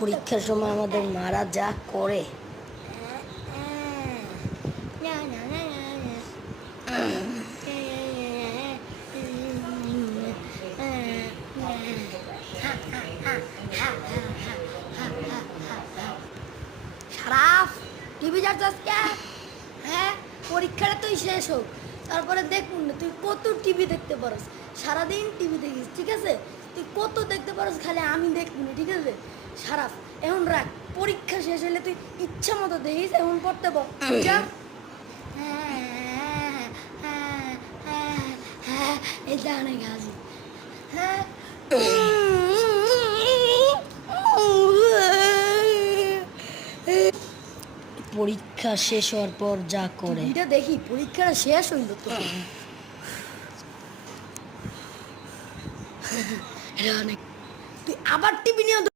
পরীক্ষার সময় আমাদের মারা যা করে। সারাফ টিভি চাচ্ছস কে? হ্যাঁ, পরীক্ষাটা তুই শেষ হোক, তারপরে দেখুন না তুই কত টিভি দেখতে পারস। সারাদিন টিভি দেখিস, ঠিক আছে? তুই কত দেখতে পারস, খালি আমি দেখবি না, ঠিক আছে? সারাফ এখন রাখ, পরীক্ষা শেষ হলে তুই ইচ্ছা মতো দেখিস, এখন পড়তে বল যা। এই জানে গাছি। হ্যাঁ পরীক্ষা শেষ হওয়ার পর যা করে। এটা দেখি পরীক্ষাটা শেষ হইল তো। এটা অনেক, তুই আবার টিভি নিয়ে